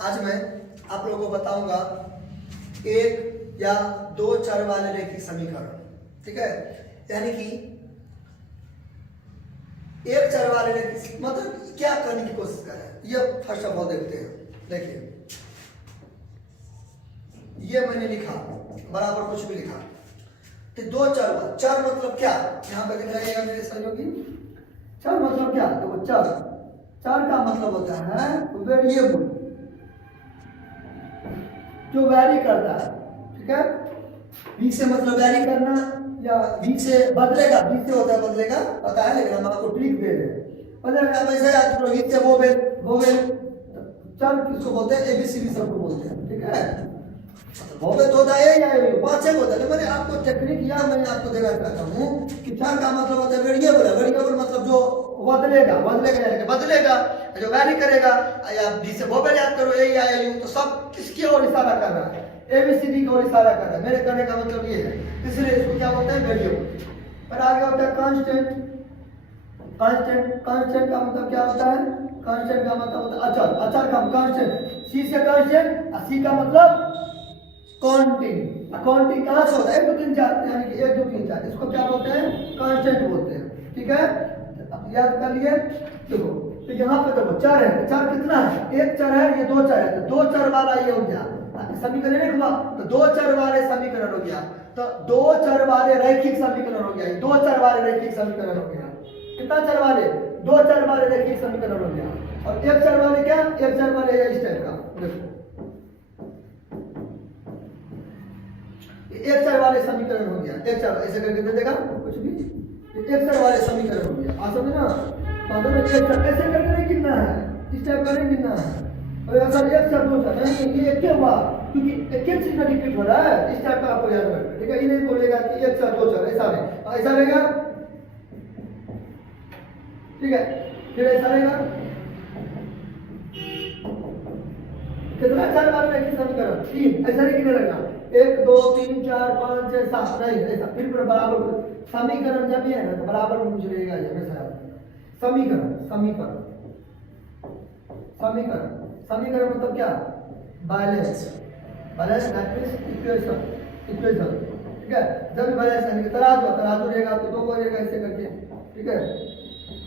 आज मैं आप लोगों को बताऊंगा एक या दो चर वाले रैखिक समीकरण। ठीक है, यानी कि एक चर वाले रैखिक मतलब क्या करने की कोशिश करें, ये फर्स्ट ऑफ ऑल देखते हैं। देखिए ये मैंने लिखा बराबर कुछ भी लिखा कि दो चर, चर मतलब क्या, यहाँ पे दिख रहा है मेरे सहयोगी। चर मतलब क्या, देखो चर, चर का मतलब होता है वेरिएबल जो वैरी करता है। ठीक है, वीक से मतलब वैरी करना या वीक से बदलेगा, वीक से होता है बदलेगा पता है, लेकिन हम आपको ट्रिक दे रहे हैं। बदलेगा वैसे याद करो, वीक से वोवेल चर किसको बोलते हैं, एबीसीडी सबको बोलते हैं। ठीक है, वोवेल होता है या पांच छह होता है। मैंने आपको टेक्निक या मैंने आपको देना चाहता हूँ कि चर का मतलब होता है वेरिएबल है। वेरिएबल मतलब जो बदलेगा, बदलेगा यानी कि बदलेगा, जो वैरी करेगा। या वी से वोवेल याद करो, ए या यू, तो सब किसकी ओर इशारा कर रहा है, एबीसीडी की ओर इशारा कर रहा है। मेरे कहने का मतलब ये है, इसलिए इसको क्या बोलते हैं, वेरिएबल। पर आगे होता है कांस्टेंट। कांस्टेंट, कांस्टेंट का मतलब क्या होता है, कांस्टेंट का मतलब होता है अचल, अचल का कांस्टेंट। सी से कांस्टेंट, सी का मतलब काउंटिंग। काउंटिंग कहां से होता है, 1 2 3 4, यानी कि 1 2 3 4, इसको क्या बोलते हैं, कांस्टेंट बोलते हैं। ठीक है, अब याद कर लिए। देखो तो यहाँ पे देखो चर है, चर कितना है, एक चर है, ये दो चर है, तो दो चर वाला ये हो गया समीकरण नहीं हुआ, तो दो चर वाले समीकरण हो गया, तो दो चर वाले रैखिक समीकरण हो गया, दो चर वाले रैखिक समीकरण हो गया। कितना चर वाले, दो चर वाले रैखिक समीकरण हो गया। और एक चर वाले क्या, एक चर वाले इस टाइप का, देखो एक चर वाले समीकरण हो गया। एक चर ऐसे करके दे देगा कुछ भी, एक चर वाले समीकरण हो गया। आ समझे ना, मतलब एक चर ऐसे करके नहीं गिनना है, इस टाइप का नहीं गिनना है। और अगर एक चर दो चर नहीं, ये एक हुआ क्योंकि एक ही चीज में रिपीट हो रहा है, इस टाइप का आपको याद रखना। ठीक है, ये नहीं बोलेगा कि एक चर दो चर, ऐसा नहीं, ऐसा रहेगा। ठीक है, फिर ऐसा रहेगा, कितना चर वाले रैखिक समीकरण, 3, ऐसा नहीं गिने लगना 1 2 3 4 5 6 7 नहीं, ऐसा फिर बराबर समीकरण जब ये है ना तो बराबर में कुछ रहेगा, ये हमेशा याद रखना। समीकरण, समीकरण, समीकरण, समीकरण मतलब क्या, balance, balance that equation, equation. ठीक है, जब भी बैलेंस यानी कि तराजू, तराजू रहेगा तो दो को रहेगा ऐसे करके। ठीक है,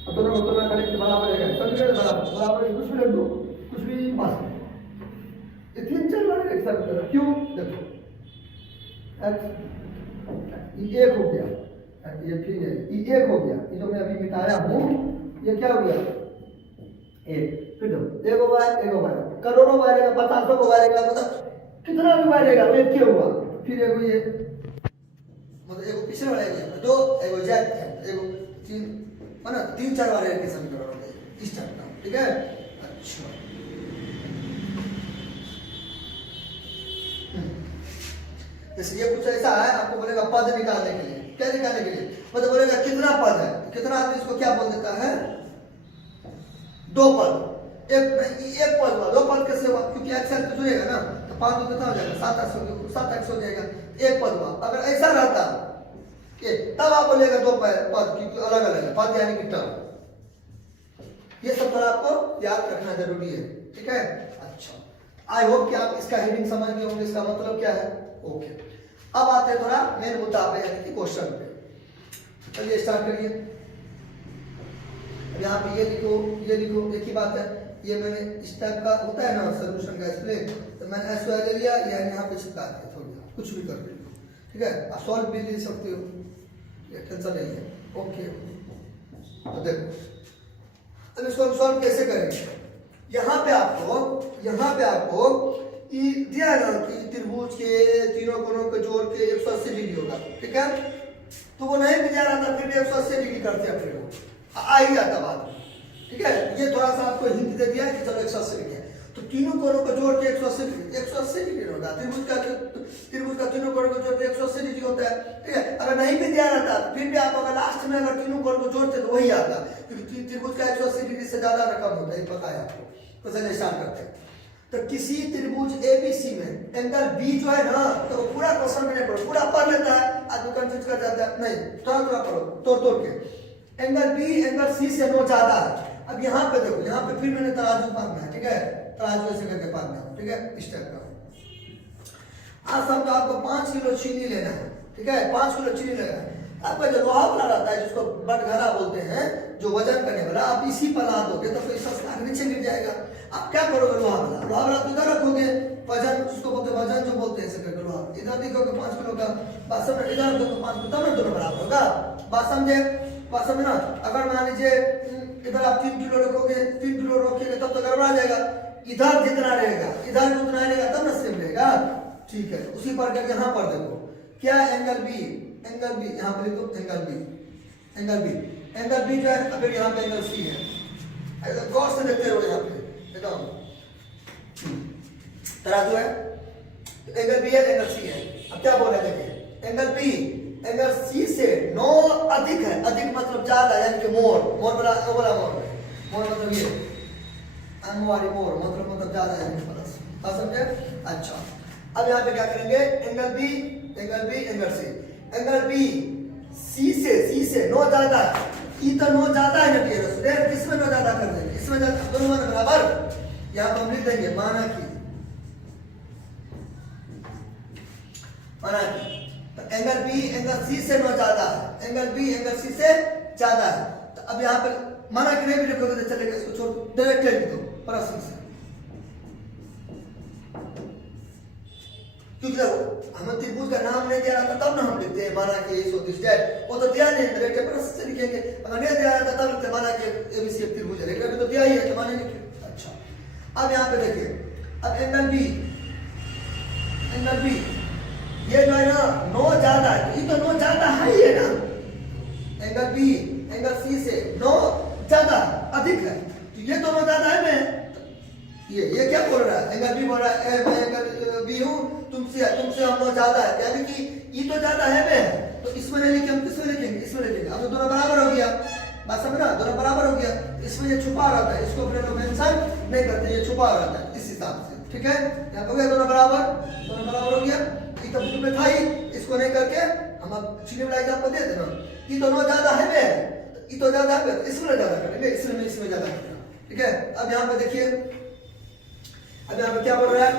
और दोनों को तुलना करेंगे बराबर रहेगा, समीकरण बराबर, बराबर कुछ भी लिख दो, कुछ भी पास। ये 3 चर वाले रैखिक समीकरण, क्यों, देखो ये एक हो गया, ये फिर ये एक हो गया, ये जो मैं अभी मिटाया हूँ ये क्या हो गया, एक, फिर दो, एक होगा, एक होगा, करोड़ों बार रहेगा, 50 को बार रहेगा, मतलब कितना भी बार रहेगा, एक क्या हुआ, फिर एक ये मतलब एक पिछले वाला है, दो एक जेड, एक 3 माना 3 4 वाले रैखिक समीकरण हो गए इस टाइप का। ठीक है, अच्छा जैसे ये कुछ ऐसा है, आपको बोलेगा पद निकालने के लिए, क्या निकालने के लिए, मतलब बोलेगा कितना पद है, कितना आदमी इसको क्या बोल देता है, दो पद, एक पद हुआ, दो पद कैसे हुआ, क्योंकि एक्सेल तो जुड़ेगा ना, तो 5 तो कितना हो जाएगा, 7 8 हो जाएगा, एक पद हुआ। अगर ऐसा रहता कि तब आप बोलेगा दो पद, क्योंकि अलग अलग है पद यानी कि टर्म। ये सब थोड़ा आपको याद रखना जरूरी है। ठीक है, अच्छा आई होप कि आप इसका हेडिंग समझ गए होंगे, इसका मतलब क्या है। ओके, अब आते हैं थोड़ा मेन मुद्दा पे, यानी कि क्वेश्चन पे। चलिए स्टार्ट करिए। अब यहाँ पे ये लिखो, ये लिखो, एक ही बात है, ये मैंने इस टाइप का होता है ना सोल्यूशन का एक्सप्लेन, तो मैंने ऐसा ले लिया, यानी यहाँ पे चिपका दिया, थोड़ा कुछ भी कर लो। ठीक है, आप सॉल्व भी ले सकते हो, ये टेंशन नहीं है। ओके, तो देखो अब इसको हम सॉल्व कैसे करेंगे। यहाँ पे आपको दिया है ना कि त्रिभुज के तीनों कोनों को जोड़ के 180 डिग्री होगा। ठीक है, तो वो नहीं भी जा रहा था, फिर भी 180 डिग्री करते हैं, फिर वो आ ही जाता बाद में। ठीक है, ये थोड़ा सा आपको हिंट दे दिया कि चलो 180 डिग्री है, तो तीनों कोनों को जोड़ के 180 डिग्री होगा। त्रिभुज का तीनों कोनों को जोड़ के 180 डिग्री होता है। ठीक है, अगर नहीं भी दिया रहता फिर भी आप अगर लास्ट में अगर तीनों कोनों को जोड़ते तो वही आता, क्योंकि त्रिभुज का 180 डिग्री से ज्यादा रकम होता है, पता है आपको। तो चलिए स्टार्ट करते हैं। तो किसी त्रिभुज एबीसी में एंगल बी जो है ना, तो पूरा क्वेश्चन में नहीं पढ़ो, पूरा पढ़ लेता है, आदमी कंफ्यूज कर जाता है, नहीं थोड़ा थोड़ा पढ़ो, तोड़ तोड़ के। एंगल बी एंगल सी से 9 ज्यादा है, अब यहाँ पे देखो, यहाँ पे फिर मैंने तराजू पाना है, ठीक है, तराजू ऐसे करके पाना है, ठीक है, इस टाइप का। आज समझो आपको 5 किलो चीनी लेना है, ठीक है, 5 किलो चीनी लेना है। आपका जो लोहा वाला रहता है जिसको बटघरा बोलते हैं, जो वजन करने वाला, आप इसी पर ला दोगे तो फिर सस्ता नीचे गिर जाएगा। आप क्या करोगे, लोहा वाला तो इधर रखोगे, वजन जिसको बोलते हैं, वजन जो बोलते हैं ऐसे करके लोहा इधर देखोगे 5 किलो का, बात समझ, इधर रखोगे 5 किलो, तब ना दोनों बराबर होगा। बात समझे, बात समझना। अगर मान लीजिए इधर आप 3 किलो रखोगे, 3 किलो रखोगे तब तो गड़बड़ा जाएगा। इधर जितना रहेगा इधर उतना रहेगा तब ना सेम रहेगा, ठीक है। उसी पर यहाँ पर देखो क्या एंगल बी, एंगल बी यहाँ पे लिखो, angle B, angle B, angle B जो है, अगर यहाँ पे एंगल सी है, एकदम गौर से देखते रहो यहाँ पे एकदम तराजू है, एंगल बी है, एंगल सी है। अब क्या बोल रहे हैं, देखिए एंगल बी एंगल सी से 9 अधिक है, अधिक मतलब ज्यादा, यानी कि मोर, मोर बड़ा बड़ा मोर, मोर मतलब ये अनवारी मोर मतलब ज्यादा है, प्लस, बात समझे। अच्छा अब यहाँ पे क्या करेंगे, angle B, angle B, angle C, angle B C से 9 ज्यादा है, ई तो 9 ज्यादा है ना डियर स्टूडेंट, किसमें 9 ज्यादा कर देंगे, इसमें दोनों मान बराबर। यहाँ पर हम लिख देंगे माना कि, माना कि तो एंगल बी एंगल सी से 9 ज्यादा है, एंगल बी एंगल सी से ज्यादा है। तो अब यहाँ पे माना कि नहीं भी लिखोगे तो चलेगा, इसको छोड़ डायरेक्ट लिख दो प्रश्न से, क्योंकि देखो हमें त्रिभुज का नाम नहीं दिया रहता तब ना हम लिखते हैं माना कि सो दिस डेट, वो तो दिया नहीं, डायरेक्ट प्रश्न से लिखेंगे। अगर नहीं दिया रहता तब लिखते माना कि एबीसी एक त्रिभुज है, लेकिन अभी तो दिया ही है तो माने लिखे। अच्छा अब यहाँ पे देखिए, अब एंगल बी, एंगल बी ये जो है ना 9 ज्यादा है, ये तो 9 ज्यादा है ही है ना, एंगल बी एंगल सी से 9 ज्यादा अधिक है, तो ये दोनों ज्यादा है। मैं ये क्या बोल रहा है, एंगल बी बोल रहा है मैं एंगल बी हूँ, तुमसे हम 9 ज्यादा है, यानी कि ये तो ज्यादा है मैं, तो इसमें नहीं लिखे, हम किसमें लिखेंगे, इसमें लिखेंगे। अब तो दोनों बराबर हो गया, बात समझना, दोनों बराबर हो गया। इसमें ये छुपा रहता है, इसको अपने लोग मेंशन नहीं करते, ये छुपा रहता है इस हिसाब से, ठीक है। यहाँ हो गया दोनों बराबर, दोनों बराबर हो गया, तो बुक में था ही, इसको नहीं करके हम अब चीनी वाला एग्जाम्पल दे देना, ये तो 9 ज्यादा है मैं, ये तो ज्यादा है, इसमें ज्यादा करेंगे, इसमें ज्यादा करना, ठीक है। अब यहाँ पे देखिए, अब यहाँ पे क्या बोल रहा है,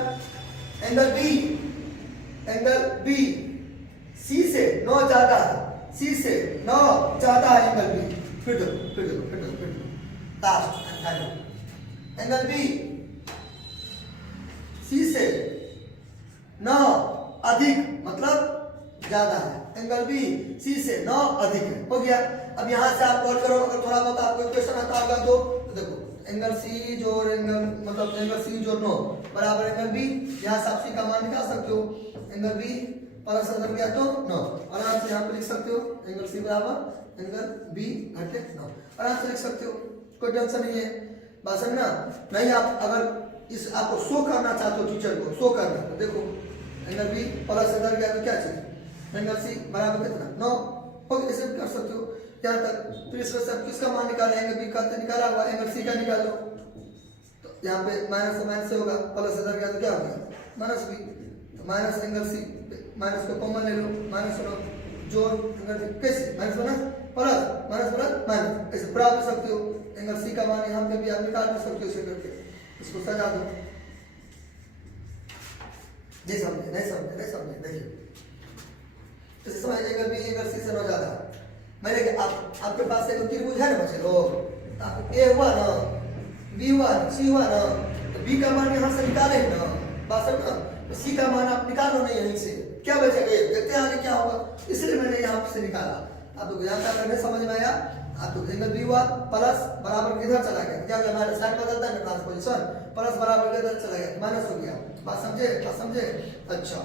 एंगल बी सी से 9 ज्यादा है, सी से 9 ज्यादा है एंगल बी, फिर दो लास्ट एंगल बी सी से 9 अधिक मतलब ज्यादा है, एंगल बी सी से 9 अधिक है, हो गया। अब यहां से आप कॉल करो, अगर थोड़ा बहुत आपको क्वेश्चन आता होगा तो देखो एंगल सी जोड़ एंगल मतलब एंगल सी जोड़ 9 बराबर एंगल बी, यहां से आप सी का मान निकाल सकते हो, एंगल बी प्लस अगर गया तो 9, आराम से यहाँ पे लिख सकते हो, एंगल सी बराबर एंगल बी घटे 9, आराम से लिख सकते हो, कोई टेंशन नहीं है, बात समझना। नहीं आप अगर इस आपको शो करना चाहते हो टीचर को शो करना, तो देखो एंगल बी प्लस अगर गया तो क्या चाहिए, एंगल सी बराबर कितना 9, हो गया, ऐसे कर सकते हो यहाँ तक। फिर इसमें सब किसका मान निकाला, एंगल बी का निकाला हुआ, एंगल सी का निकाल लो, तो यहाँ पे माइनस से माइनस से होगा, प्लस इधर गया तो क्या हो गया माइनस बी, तो माइनस एंगल सी, माइनस को कॉमन ले लो, माइनस लो जोड़ एंगल बी, कैसे माइनस प्लस माइनस ऐसे बढ़ा भी सकते हो, एंगल सी का मान यहाँ पे भी आप निकाल भी सकते हो, इसे करके इसको सजा दो। नहीं समझे देखिए, इस समय एंगल बी एंगल सी से 9 ज्यादा, मैंने आपके पास एक त्रिभुज है ना बच्चे लोग, ए हुआ ना, बी हुआ ना, सी हुआ ना, तो बी का मान यहाँ से निकाले ना, बात समझना, तो सी का मान आप निकालो नहीं यहीं से, क्या बचेगा देखते हैं आगे क्या होगा, इसलिए मैंने यहाँ से निकाला। आपको यहाँ का करने समझ में आया, आपको एंगल बी हुआ प्लस बराबर किधर चला गया, क्या हो गया माइनस, साइन बदलता है ट्रांसपोजिशन, प्लस बराबर किधर चला गया माइनस हो गया, बात समझे। अच्छा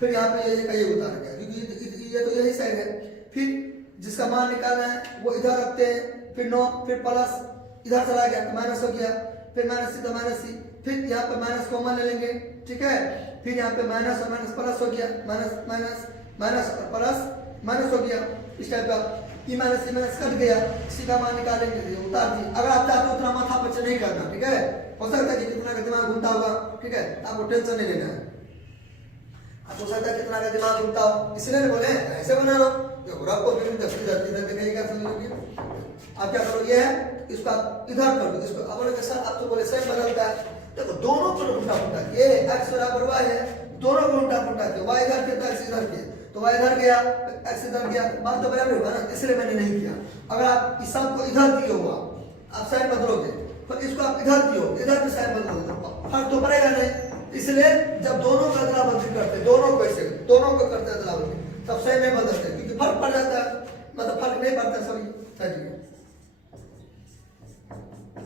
फिर यहाँ पे ये उतार गया, क्योंकि ये तो यही साइड है, फिर जिसका मान निकालना है वो इधर रखते हैं, फिर 9 फिर प्लस इधर चला गया तो माइनस हो गया, फिर माइनस सी तो माइनस सी, फिर यहाँ पे माइनस कॉमन ले लेंगे, ठीक है। फिर यहाँ पे माइनस और माइनस प्लस हो गया, माइनस और प्लस माइनस हो गया, इस टाइप का ई माइनस कट गया, इसी का मान निकालेंगे, उतार दी। अगर आप चाहते हो उतना माथा पर नहीं करना, ठीक है, हो सकता है कि कितना का दिमाग घूमता होगा, ठीक है, आपको टेंशन नहीं लेना है, आपको सकता है कितना का दिमाग घूमता हो, इसलिए नहीं बोले ऐसे बना लो, आप क्या करो, ये है इसको आप इधर कर दो, इसको अब बोले सर आप तो बोले सेम बदलता है। देखो दोनों को उल्टा पुल्टा ये x बराबर y है, दोनों को उल्टा पुल्टा किया, y इधर के तो x इधर के, तो y इधर गया x इधर गया, बात तो बराबर होगा ना, इसलिए मैंने नहीं किया। अगर आप इस सब को इधर दिए हुआ आप साइन बदलोगे, तो इसको आप इधर दियो इधर भी साइन बदलोगे तो फर्क तो पड़ेगा नहीं। इसलिए जब दोनों का अदला बदली करते, दोनों को ऐसे दोनों को करते अदला बदली, तब सही में बदलते क्योंकि फर्क पड़ जाता है, मतलब फर्क नहीं पड़ता सभी सही।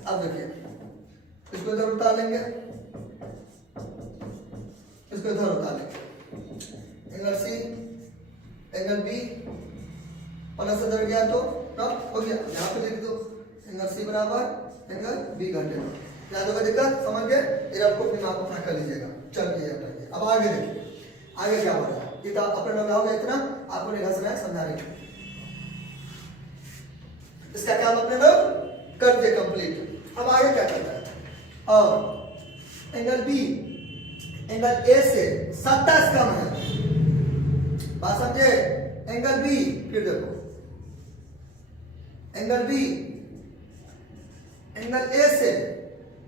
अब देखिए इसको इधर उतार लेंगे, इसको इधर उतार लेंगे, angle C angle B plus इधर गया तो ना हो गया, यहाँ पे लिख दो एंगल सी बराबर एंगल बी घंटे में। यहाँ तो कोई दिक्कत समझ गए, इधर को अपने आप अपना कर लीजिएगा। चलिए अब आगे देखिए आगे क्या हो रहा है, ये तो अपने लोग आओगे इतना आपको नहीं घसना है समझाने के, इसका काम अपने लोग कर दिए कंप्लीट। अब आगे क्या करता है, और एंगल बी एंगल ए से 27 कम है, बात समझे, एंगल बी फिर देखो एंगल बी एंगल ए से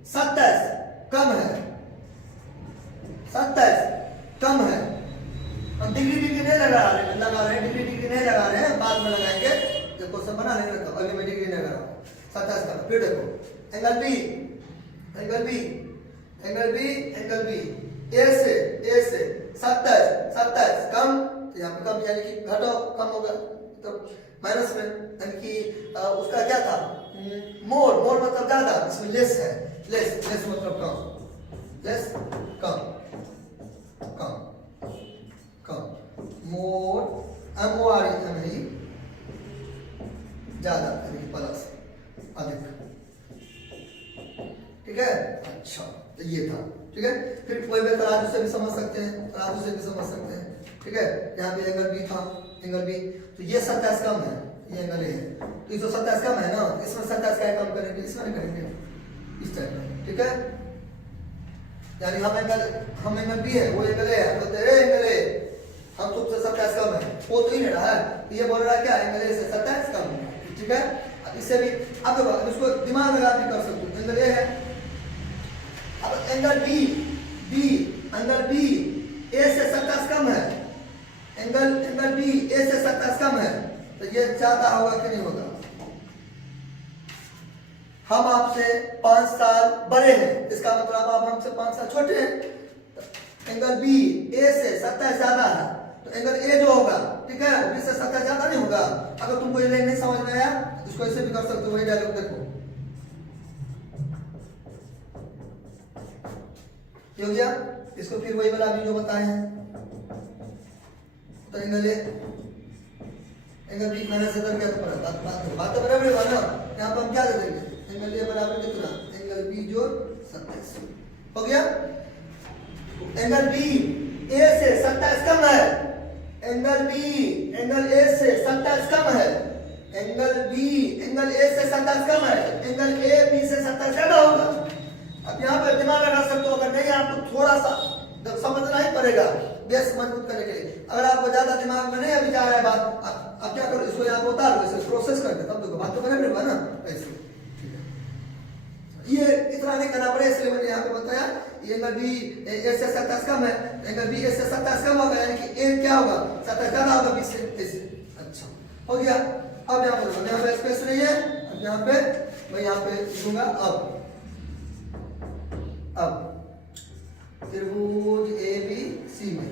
27 कम है, 27 कम है। हम डिग्री डिग्री नहीं लगा रहे डिग्री डिग्री नहीं लगा रहे हैं, बाद में लगाएंगे जब क्वेश्चन बना लेंगे तो अभी मैं डिग्री नहीं लगा रहा हूँ। 27 कम, फिर देखो angle B angle B angle B angle B A से 27 कम, तो यहाँ पे कम यानी कि घटो कम होगा तो माइनस में, यानी कि उसका क्या था मोर, मोर मतलब ज्यादा, इसमें लेस है, लेस मतलब कम, लेस कम कम कम, मोर एम ओ आर एम ही ज्यादा यानी प्लस अधिक, ठीक है। अच्छा तो ये था, ठीक है। फिर कोई भी तराजू से भी समझ सकते हैं, तराजू से भी समझ सकते हैं, ठीक है। यहाँ पे एंगल बी था, एंगल बी तो ये 27 कम है, ये एंगल ए है, तो 127 कम है ना, इसमें 27 क्या कम करेंगे, इसमें नहीं करेंगे, इस टाइप में, ठीक है। यानी हम एंगल बी है, वो एंगल ए है, तो एंगल ए हम तुमसे 27 कम है, वो तो ही ले रहा है, तो ये बोल रहा है क्या एंगल ए से 27 कम है, ठीक है। अब इससे भी अब इसको दिमाग लगा के कर सकते हो, एंगल ए है, अब angle B angle B A से 27 कम है, एंगल बी ए से 27 कम है, तो ये ज्यादा होगा कि नहीं होगा। हम आपसे 5 साल बड़े हैं, इसका मतलब आप हमसे 5 साल छोटे हैं। एंगल बी ए से 27 ज्यादा है, तो एंगल ए जो होगा, ठीक है, बी से 27 ज्यादा नहीं होगा। अगर तुमको ये नहीं समझ में आया इसको ऐसे भी कर सकते हो, वही डायलॉग देखो, ये हो गया। इसको फिर वही वाला अभी जो बताए हैं, तो angle A angle B minus इधर क्या तो बात तो बराबर है ना। यहाँ पर हम क्या दे देंगे, एंगल ए बराबर कितना, एंगल बी जोड़ 27 हो गया। एंगल बी ए से 27 कम है, एंगल बी एंगल ए से 27 कम है, एंगल बी एंगल ए से 27 कम है, एंगल ए बी से 27 ज्यादा होगा। अब यहाँ पर दिमाग लगा सकते हो, अगर नहीं आपको थोड़ा सा समझना ही पड़ेगा बेस मजबूत करने के लिए। अगर आपको ज्यादा दिमाग में नहीं अभी जा रहा है बात, आप क्या करो, इसको यहाँ पर उतार लो, इसे प्रोसेस करके तब देखो बात तो बराबर होगा ना, ऐसे ये इतना नहीं करना पड़े, इसलिए मैंने यहाँ पे बताया। एंगल बी ए से 27 कम है, एंगल बी ए से 27 कम होगा, यानी कि ए क्या होगा 27 ज्यादा होगा बी से, ऐसे। अच्छा हो गया। अब यहाँ पे यहाँ पे स्पेस नहीं है, अब यहाँ पे मैं यहाँ पे लिखूंगा अब त्रिभुज ए बी सी में,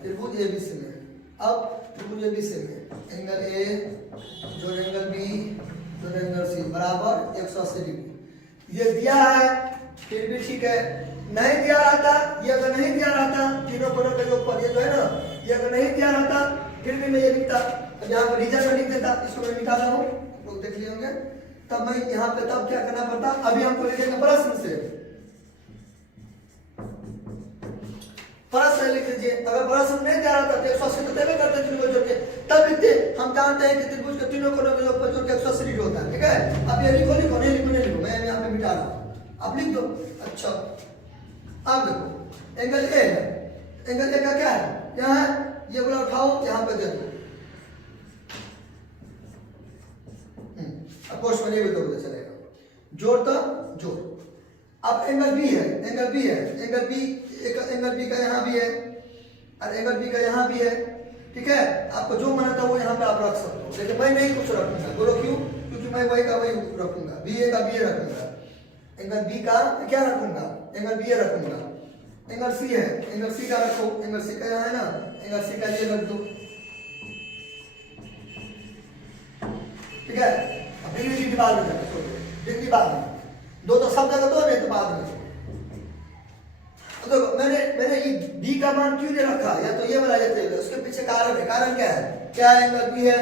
त्रिभुज ए बी सी में, अब त्रिभुज ए बी सी में एंगल ए जोड़ एंगल बी जोड़ एंगल सी बराबर 180 डिग्री। ये दिया है फिर भी ठीक है, नहीं दिया रहता, ये अगर नहीं दिया रहता तीनों कोणों के योग पर, ये जो है ना, ये अगर नहीं दिया रहता फिर भी मैं ये लिखता, अब यहाँ पर रीजन में लिख देता, इसको मैं निकाला हूँ, लोग देख लिए होंगे। तब मैं यहाँ पे तब क्या करना पड़ता, अभी हमको लिखेंगे प्रश्न से, प्रश्न लिख लीजिए। अगर प्रश्न नहीं दिया रहता तो 180 तो देवे करते त्रिभुज जोड़ के, तब लिखते हम जानते हैं कि त्रिभुज के तीनों कोणों के योग पर जोड़ के 180 डिग्री होता है, ठीक है। अब ये लिखो नहीं लिखो, मैं यहाँ पे मिटा रहा हूँ, अब लिख दो। अच्छा अब देखो एंगल ए है, एंगल ए का क्या है, यहाँ है, ये बोला उठाओ यहाँ पे दे दो, अब क्वेश्चन ये भी दो चलेगा। जोड़ता जोड़। अब एंगल बी है, एंगल बी है, एंगल बी, एक एंगल बी का यहाँ भी है और एंगल बी का यहाँ भी है, ठीक है। आपको जो मन था वो यहाँ पे आप रख सकते हो, लेकिन मैं नहीं कुछ रखूंगा। बोलो क्यों? क्योंकि मैं वही का वही रखूंगा, बी ए का बी ए रखूंगा, एंगल बी का क्या रखूंगा, एंगल बी ए रखूंगा। एंगल सी है, एंगल सी का रखो, एंगल सी का यहाँ है ना, एंगल सी का ये रख दो, ठीक है। अब डिग्री बाद में जाकर छोड़, डिग्री बाद में दो तो सब जगह दो, नहीं तो बाद में। तो मैंने ये बी का मान क्यों नहीं रखा, या तो ये वाला लेते हैं, उसके पीछे कारण है। कारण क्या है? क्या एंगल बी है,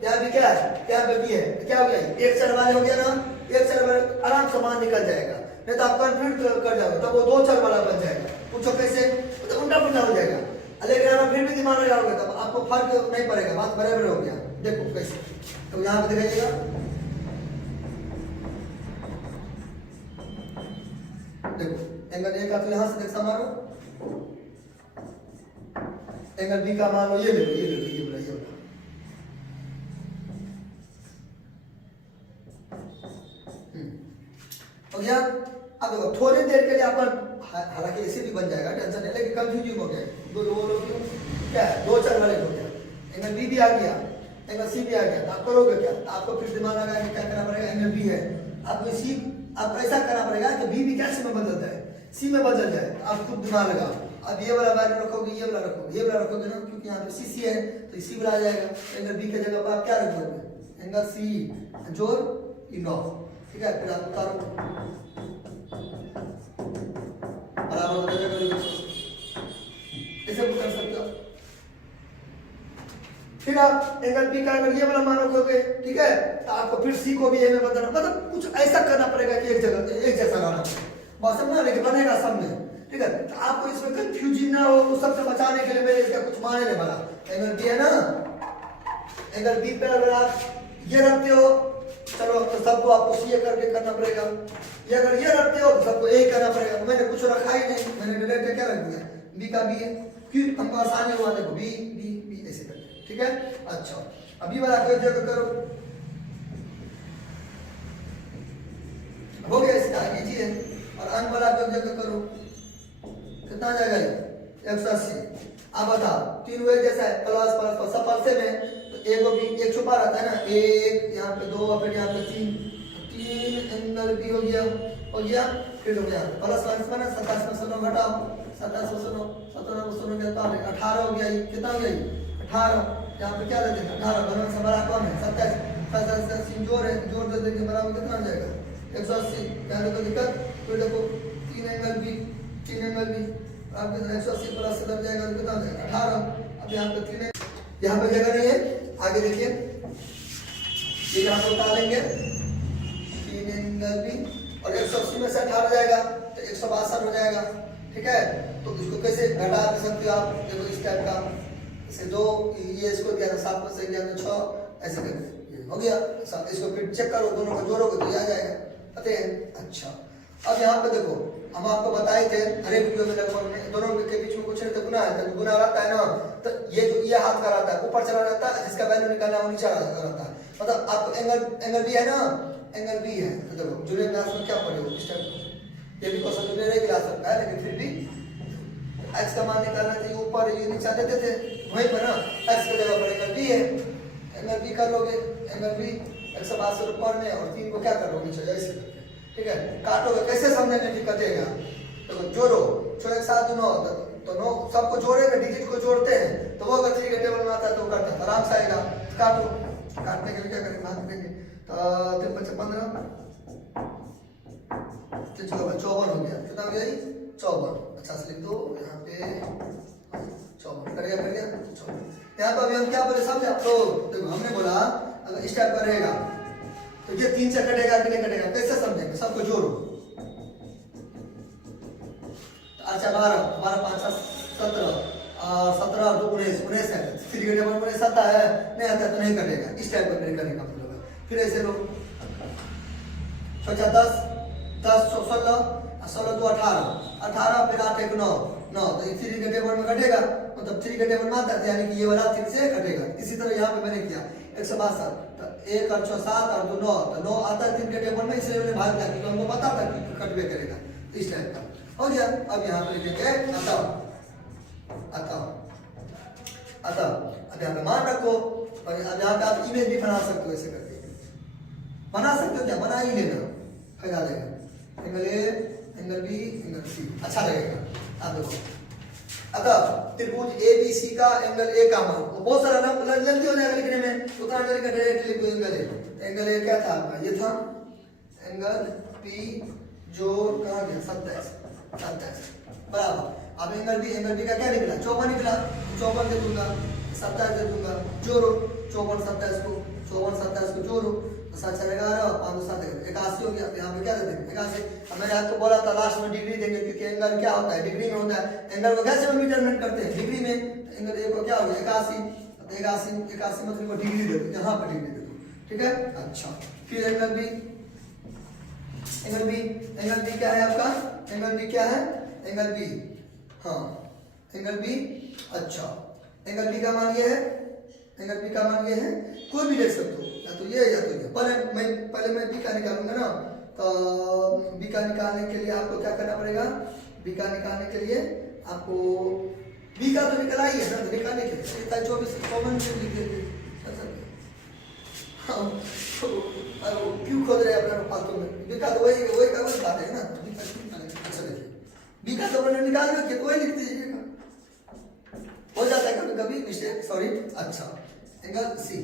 क्या भी क्या है, क्या बी है, क्या हो गया, एक चर वाले हो गया ना, एक चर वाले आराम से मान निकल जाएगा। नहीं तो आप कंफ्यूज कर जाओगे, तब वो दो चर वाला बन जाएगा। पूछो कैसे? तो उल्टा पुल्टा हो जाएगा। लेकिन अगर फिर भी दिमाग लगाओगे तब आपको फर्क नहीं पड़ेगा, बात बराबर हो गया। देखो कैसे, तो यहाँ पे दिखाइएगा, देखो एंगल ए का तो यहां से देख मारो, एंगल बी का मान लो ये ले लो, ये ले लो, ये बोला, ये बोला, हो गया। अब देखो थोड़ी देर के लिए अपन, हालांकि ऐसे भी बन जाएगा, टेंशन नहीं, लेकिन कंफ्यूजिंग हो गया। दो लोग क्या है, दो चर वाले हो गया, एंगल बी भी आ गया, एंगल सी भी आ गया। तो आप करोगे क्या? तो आपको फिर दिमाग लगा के क्या करना पड़ेगा, एंगल बी है, आपको सी, आपको ऐसा करना पड़ेगा कि बी भी क्या सी में बदलता है, सी में बदल जाए। आप खुद दिमाग लगाओ। अब ये वाला वैल्यू रखोगे, ये वाला रखोगे, ये वाला रखोगे ना, क्योंकि यहाँ पे सी सी है तो इसी वाला आ जाएगा। एंगल बी के जगह पर आप क्या रख दोगे, एंगल सी जोड़ इन ऑफ, ठीक है। फिर आप उतारो, बराबर हो जाएगा, ऐसे भी कर सकते हो। फिर आप एंगल बी का अगर ये वाला मान रखोगे, ठीक है, तो आपको फिर सी को भी ए में बदलना, मतलब कुछ ऐसा करना पड़ेगा कि एक जगह एक जैसा रहना बस ना, लेकिन बनेगा सब में, ठीक है। तो आपको इसमें कंफ्यूजन ना हो, उस सबसे बचाने के लिए मैंने इसका कुछ माने नहीं बना। एंगल बी है ना, एंगल बी पे अगर आप ये रखते हो, चलो तो सबको आपको सी करके करना पड़ेगा। ये अगर ये रखते हो तो सबको ए करना पड़ेगा। मैंने कुछ रखा ही नहीं, मैंने डायरेक्ट क्या रख दिया, बी का बी है, क्यों हमको आसानी हुआ। देखो बी बी बी ऐसे करके, ठीक है। अच्छा अभी वाला कोई जगह करो, हो गया, इसका कीजिए। और अंक वाला कोई जगह करो, कितना जाएगा ये 180। अब बताओ तीन वे जैसा है, प्लस प्लस प्लस सब प्लस में, तो एक वो भी एक छुपा रहता है ना, एक यहाँ पे दो, फिर यहाँ पे तीन, तीन एंगल भी हो गया, हो गया। फिर हो गया प्लस माइनस में ना, 27 में 9 घटाओ, 27 में 9, 17 में 9 गया, 18 हो गया। ये कितना हो गया, 18। यहाँ पे क्या देते हैं 18, दोनों से बड़ा कौन है 27, 27 जोड़ है, जोड़ दे देंगे बराबर कितना हो जाएगा 180। यहाँ देखो दिक्कत, फिर देखो तीन एंगल भी, तीन एंगल भी आपके 180 प्लस इधर जाएगा तो कितना हो जाएगा 18। अब यहाँ पे तीन, यहाँ पे जगह नहीं है, आगे देखिए ये यहाँ पे उतारेंगे, तीन एंगल भी और 180 में से 18 जाएगा तो 162 हो जाएगा, ठीक है। तो इसको कैसे घटा दे सकते हो आप, देखो इस टाइप का, इसे दो, ये इसको दिया था 7 में से दिया था 6, ऐसे करके हो गया। इसको फिर चेक करो, दोनों को जोड़ोगे तो ये आ जाएगा, पता है। अच्छा अब यहाँ पे देखो, हम आपको बताए थे हर एक वीडियो में लगभग दोनों के बीच में कुछ नहीं तो गुना है, तो गुना रहता है ना, तो ये जो ये हाथ का रहता है ऊपर चला रहता है, जिसका वैल्यू निकालना है वो नीचे रहता है। मतलब आपको एंगल बी है ना, एंगल बी है, तो देखो जूनियर क्लास में क्या पढ़े हो इस टाइम, ये भी क्वेश्चन जूनियर क्लास का है, लेकिन फिर भी एक्स का मान निकालना चाहिए, ऊपर ये नीचे देते थे वहीं पर ना, एक्स की जगह पर एंगल बी है, एंगल बी कर लोगे, एंगल बी 162 ऊपर में और 3 को क्या कर लोगे नीचे ऐसे, ठीक है। काटोगे कैसे समझने की कटेगा, तो जोड़ो 6 1 7 9, तो 9 सबको जोड़ेंगे, डिजिट को जोड़ते हैं, तो वो अगर 3 के टेबल में आता है तो करता है आराम से आएगा। काटो, काटने के लिए क्या करेंगे, हाथ देंगे, तो 3 5 15, तो चलो 54 हो गया, कितना हो गया 54। अच्छा से लिख दो यहाँ पे 54, कर गया 54। यहाँ पर अभी हम क्या बोले समझे आप, तो देखो हमने बोला अगर इस टाइप का रहेगा तो ये 3 से कटेगा कि नहीं कटेगा, कैसे समझेंगे, सबको जोड़ो। अच्छा 12 12 5 17 17 और 2 19 19 है, 3 के टेबल में 7 है, नहीं आता तो नहीं कटेगा, इस टाइप का करने का मतलब है। फिर ऐसे लो 6 10 10 16 16 2 18 18, फिर 8 1 9 9, तो 3 के टेबल में कटेगा, मतलब 3 के टेबल में आता है, यानी कि ये वाला 3 से कटेगा। इसी तरह यहाँ पे मैंने किया 162, 1 और 6 7 और 2 9, तो 9 आता है 3 के टेबल में, इसलिए मैंने भाग दिया क्योंकि हमको पता था कि कटवे करेगा। तो इस टाइप का हो गया। अब यहाँ पे लिखेंगे अतः, अतः, अतः। अब यहाँ पे मान रखो, और अब यहाँ पे आप इमेज भी बना सकते हो, ऐसे करके बना सकते हो, क्या बना ही लेना, फायदा देगा। Angle A, angle B, angle C, अच्छा लगेगा। आप देखो अतः त्रिभुज ABC का एंगल ए का मान, बहुत सारा जल्दी हो जाएगा लिखने में, उतना जल्दी का डायरेक्ट लिखो एंगल ए। एंगल ए क्या था आपका, ये था एंगल P जो कहाँ गया 27, 27 बराबर। अब एंगल बी का क्या निकला 54 निकला, 54 दे दूंगा, 27 दे दूंगा, जोड़ो 54 27 को, 54 27 को जोड़ो, 7 4 11 5 7 81 हो गया। यहाँ पे क्या देते हैं 81। अब मैंने आपको बोला था लास्ट में डिग्री देंगे, क्योंकि एंगल क्या होता है डिग्री में होता है। एंगल को कैसे मेजरमेंट करते हैं डिग्री में, एंगल ए को क्या हो गया 81, 81 मतलब डिग्री दे दो, यहाँ पर डिग्री दे दो, ठीक है। अच्छा फिर एंगल बी क्या है आपका, एंगल बी क्या है, एंगल बी, हाँ एंगल बी। अच्छा एंगल बी का मान ये है, एंगल बी का मान ये है, कोई भी देख सकते हो, या तो ये या तो ये। पहले मैं बी का निकालूंगा ना, तो बी का निकालने के लिए आपको क्या करना पड़ेगा, बी का निकालने के लिए आपको बी का तो निकला ही है ना, निकालने के लिए 24 कॉमन से लिख देंगे। क्यों खोद रहे अपना फालतू में, बी का तो वही का वही बात है ना। अच्छा देखिए बी का तो मैंने निकाल दिया, तो वही लिख दीजिएगा, हो जाता है कभी कभी मिस्टेक, सॉरी। अच्छा एंगल सी,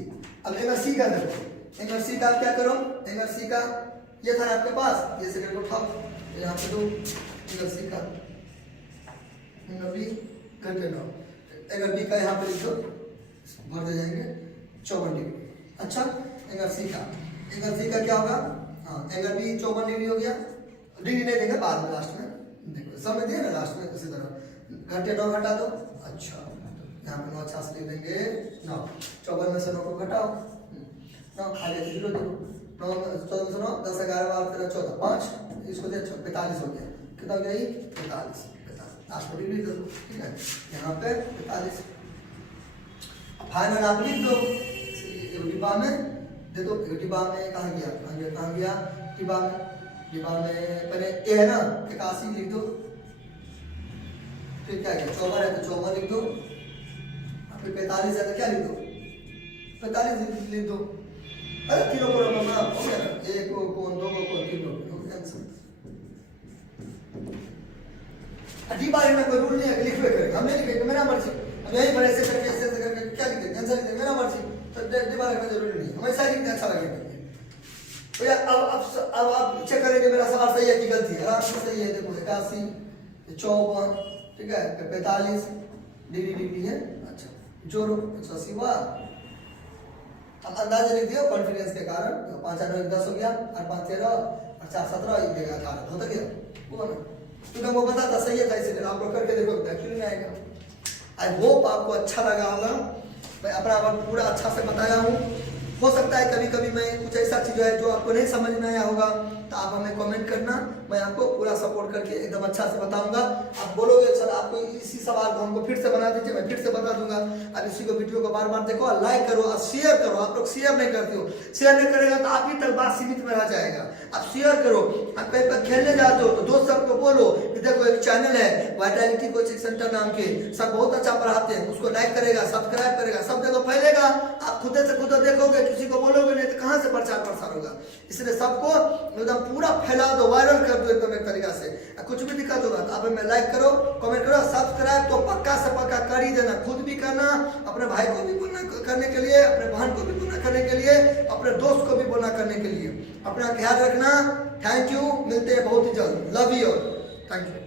अब एंगल सी का देखो, एंगल सी का आप क्या करो, एंगल सी का ये था आपके पास, ये सेकंड उठाओ, यहाँ पे दो एंगल सी का, एंगल बी करके लो, एंगल बी का यहाँ पे लिख दो, भर दे जाएंगे 54 डिग्री। अच्छा एंगल सी का क्या होगा, हाँ एंगल बी 54 डिग्री हो गया, डिग्री नहीं देंगे बाद में लास्ट में, देखो समझ दिए ना लास्ट में, इसी तरह घंटे 9 घटा दो। अच्छा यहाँ पे 9 अच्छा से लिख देंगे 9, 54 में से 9 को घटाओ, 9 खाली 0 0, 9 14 से 9 10 11 12 13 14 5, इसको दे 45 हो गया, कितना हो गया ये 45, लास्ट में डिग्री दे दो, ठीक है। यहाँ पे 45 फाइनल आप लिख दो, डिब्बा में दे दो, डिब्बा में कहाँ गया डिब्बा में पहले ए है ना 81 लिख दो, फिर क्या गया 54 है तो 54 लिख दो, फिर 45 है तो क्या लिख दो 45 लिख दो। अरे तीनों को रखना हो गया ना, एक को कौन, दो को कौन, तीन को आंसर। डिब्बा में कोई रूल नहीं है लिखवे करेंगे, हम नहीं लिखेंगे मेरा मर्जी, हम यही पर ऐसे करके क्या लिखेंगे आंसर लिखेंगे मेरा मर्जी, तो डिब्बा लिखना जरूरी नहीं है, हमेशा लिखते अच्छा लगेगा। तो यार अब आप चेक करेंगे मेरा सवाल सही है कि गलती है, आराम से सही है। देखो 81 54 ठीक है 45 डिग्री है। अच्छा जोड़ो 180 हुआ, अब अंदाजा लिख दिया कॉन्फिडेंस के कारण, 5 9 10 हो गया, और 5 13 और 4 17 एक जगह 18 होता गया वो ना, क्योंकि हमको पता था सही था, इसलिए आप लोग करके देखो एक्चुअली में आएगा। आई होप आपको अच्छा लगा होगा, मैं अपना पूरा अच्छा से बताया हूँ। हो सकता है कभी कभी मैं कुछ ऐसा चीज है जो आपको नहीं समझ में आया होगा, तो आप हमें कमेंट करना, मैं आपको पूरा सपोर्ट करके एकदम अच्छा से बताऊंगा। आप बोलोगे सर आपको इसी सवाल को हमको फिर से बना दीजिए, मैं फिर से बता दूंगा। अब इसी को वीडियो को बार बार देखो, लाइक करो और शेयर करो। आप लोग शेयर नहीं करते हो, शेयर नहीं करेगा तो आप ही तक बात सीमित में रह जाएगा। आप शेयर करो, आप कहीं पर खेलने जाते हो तो दोस्त सबको बोलो कि देखो एक चैनल है वाइटैलिटी कोचिंग सेंटर नाम के, सब बहुत अच्छा पढ़ाते हैं, उसको लाइक करेगा, सब्सक्राइब करेगा, सब देखो फैलेगा। आप खुद से खुद देखोगे, किसी को बोलोगे नहीं तो कहाँ से प्रचार प्रसार होगा। इसलिए सबको एकदम पूरा फैला दो, वायरल कर दो एकदम एक तरीका से। कुछ भी दिक्कत होगा तो आप हमें लाइक करो, कमेंट करो, सब्सक्राइब तो पक्का से पक्का कर ही देना। खुद भी करना, अपने भाई को भी बोलना करने के लिए, अपने बहन को भी बोलना करने के लिए, अपने दोस्त को भी बोलना करने के लिए। अपना ख्याल रखना। थैंक यू, मिलते हैं बहुत ही जल्द। Love you, thank you.